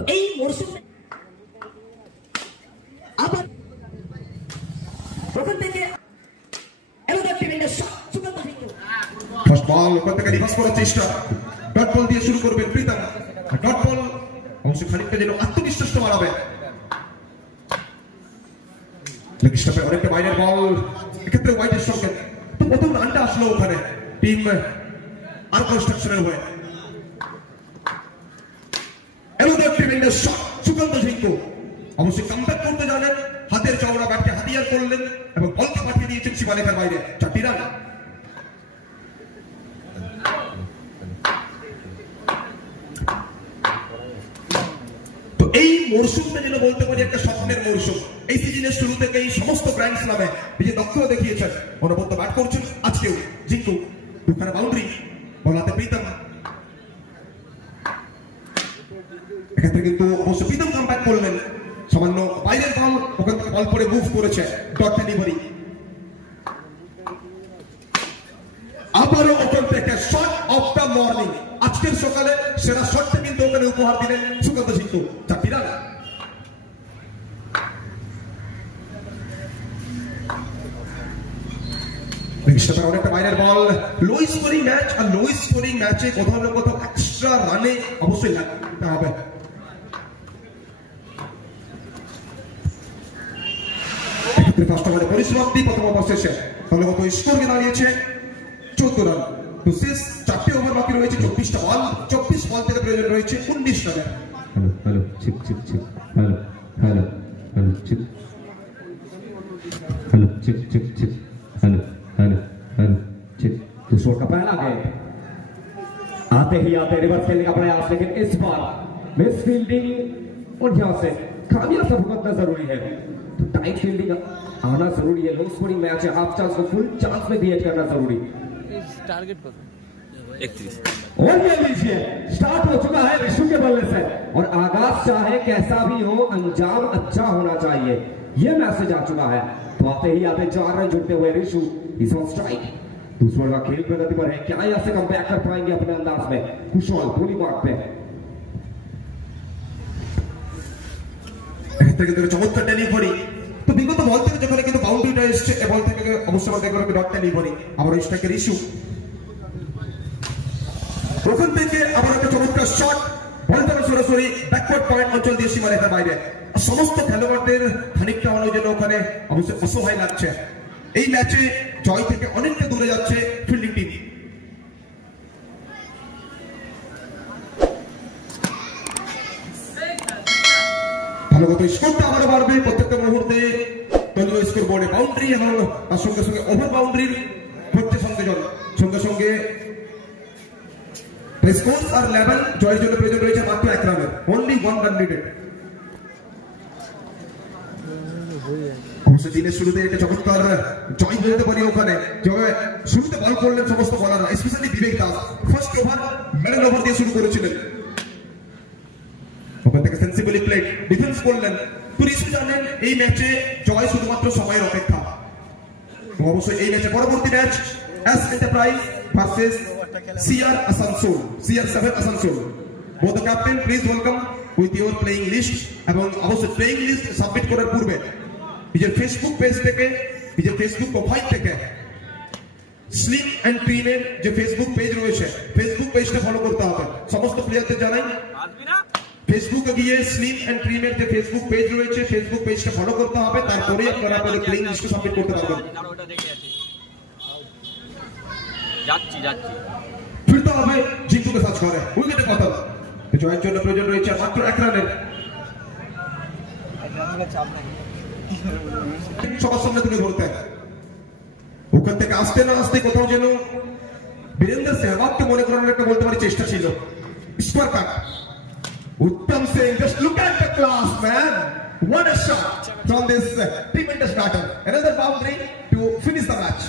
তো এই মরশুমে আবার ওখান থেকে ফার্স্ট বল ওখান থেকে রিভার্স করার চেষ্টা, ডট বল দিয়ে শুরু করবেন প্রীতম। ডট বল অবশ্য খানিকটা যেন আত্মবিশ্বাসটা বাড়াবে। স্টপে অনেকটা বাইরের বল, এক্ষেত্রে ওয়াইডের সঙ্গে তো প্রথম রানটা আসলো ওখানে টিম আর কনস্ট্রাকশনের হয়ে। Another tremendous shot, সুকান্ত ঝিঙ্কু অবশ্যই কামব্যাক করতে জানেন, হাতের চওড়া ব্যাটকে হাতিয়ার করলেন এবং বলকে পাঠিয়ে দিয়েছেন সীমারেখার বাইরে। 4টি রান। তো এই মরশুমটা যেন বলতে পারি একটা স্বপ্নের মরশুম। এই সিজনের শুরু থেকেই সমস্ত গ্র্যান্ড স্লামে নিজের দক্ষতা দেখিয়েছেন, অনবদ্য ব্যাট করছেন। আজকেও ঝিঙ্কু দুখানা বাউন্ডারি, বলাতে প্রীতম। এক্ষেত্রে কিন্তু অবশ্য প্রীতম কামব্যাক করলেন, সামান্য বাইরের বল, ওখান থেকে বল পরে মুভ করেছে, ডট ডেলিভারি। আবারও ওখান থেকে শট অফ দ্য মর্নিং, আজকের সকালে সেরা শটটা কিন্তু ওখানে উপহার দিলেন সুকান্ত ঝিঙ্কু। 4টি রান। অনেকটা বাইরের বল, লো স্কোরিং ম্যাচ, আর লো স্কোরিং ম্যাচে কোথাও না কোথাও এক্সট্রা রানে অবশ্যই লাগতে হবে। ফার্স্ট ওভারে পরিসমাপ্তি প্রথম ওভার শেষে দলগত স্কোর দাঁড়িয়েছে 14 রান। তো শেষ 4টে ওভার বাকি রয়েছে, 24টা বল, 24 বল থেকে প্রয়োজন রয়েছে 19 রানের। Hello hello chip chip chip, hello hello hello chip, hello chip chip chip, hello hello hello chip. दूसरों का पहला गेंद आते ही आते रिवर्स खेलने का प्रयास, लेकिन इस बार मिस फील्डिंग और यहाँ से खामियाजा भुगतना जरूरी है। तो टाइट फील्डिंग आना जरूरी है, लो स्कोरिंग मैच है, हाफ चांस को फुल चांस में क्रिएट करना जरूरी। टारगेट पर 31 और ये लीजिए स्टार्ट हो चुका है ऋषु के बल्ले से, और आगाज चाहे कैसा भी हो अंजाम अच्छा होना चाहिए, ये मैसेज आ चुका है। तो आते ही आते 4 रन जुड़ते हुए ऋषु इज ऑन स्ट्राइक। दूसरा का खेल प्रगति पर है, क्या यहां से कमबैक कर पाएंगे अपने अंदाज में। कुशल पूरी मार्क पे চমৎকার ডেলিভারি। তো বিগত বল থেকে যখন কিন্তু বাউন্ডারিটা এসছে, এই বল থেকে অবশ্যই আমরা দেখলাম ডট ডেলিভারি, আবার স্ট্রাইকের ইস্যু। ওখান থেকে আবার একটা চমৎকার শট, বলটা সরাসরি ব্যাকওয়ার্ড পয়েন্ট অঞ্চল দিয়ে সীমারেখার বাইরে। সমস্ত খেলোয়াড়দের খানিকটা হলো যেন ওখানে অবশ্যই অসহায় লাগছে। এই ম্যাচে জয় থেকে অনেকটা দূরে যাচ্ছে ফিল্ডিং টিম। ভালোগত স্কোরটা আবারও বাড়বে প্রত্যেকটা মুহূর্তে। দলীয় স্কোর বোর্ডে বাউন্ডারি এবং তার সঙ্গে সঙ্গে ওভার বাউন্ডারির হচ্ছে সংযোজন, সঙ্গে সঙ্গে স্কোর আর লেভেল জয়ের জন্য প্রয়োজন রয়েছে মাত্র 1 রানের, অনলি 1 রান নিডেড। অবশ্যই দিনের শুরুতে একটা চমৎকার জয় বলতে পারি ওখানে, যেভাবে শুরুতে বল করলেন সমস্ত বলাররা, specially Bibek Das first over middle over দিয়ে শুরু করেছিলেন। ওখান থেকে সেন্সিবলি প্লেড ডিফেন্স করলেন। তো ঋষু জানেন এই ম্যাচে জয় শুধুমাত্র সময়ের অপেক্ষা। অবশ্যই এই ম্যাচে পরবর্তী match S enterprise versus CR Asansol, CR7 Asansol. both the captain please welcome with your playing list, এবং অবশ্যই প্লেইং লিস্ট সাবমিট করার পূর্বে নিজের ফেসবুক পেজ থেকে, নিজের ফেসবুক প্রোফাইল থেকে স্লিম এন্ড ট্রিমের যে ফেসবুক পেজ রয়েছে, ফেসবুক পেজটা ফলো করতে হবে। সমস্ত প্লেয়ারদের জানাই ফেসবুকে গিয়ে স্লিম এন্ড ট্রিমের যে ফেসবুক পেজ রয়েছে, ফেসবুক পেজটা ফলো করতে হবে, তারপরে আপনারা আপনাদের প্লেইং লিস্ট সাবমিট করতে পারবেন। যাচ্ছি যাচ্ছি ফিরতে হবে জিঙ্কুকে সার্চ করে উইকেটে কথা। জয়ের জন্য প্রয়োজন রয়েছে মাত্র 1 রানের। সবার সামনে তুলে ধরতে ওখান থেকে আসতে না আসতে কোথাও যেন বীরেন্দ্র সেহবাগকে মনে করানোর একটা বলতে পারি চেষ্টা ছিল। Square cut Uttam Singh, just look at the class man, what a shot from this tremendous batter, another boundary to finish the match.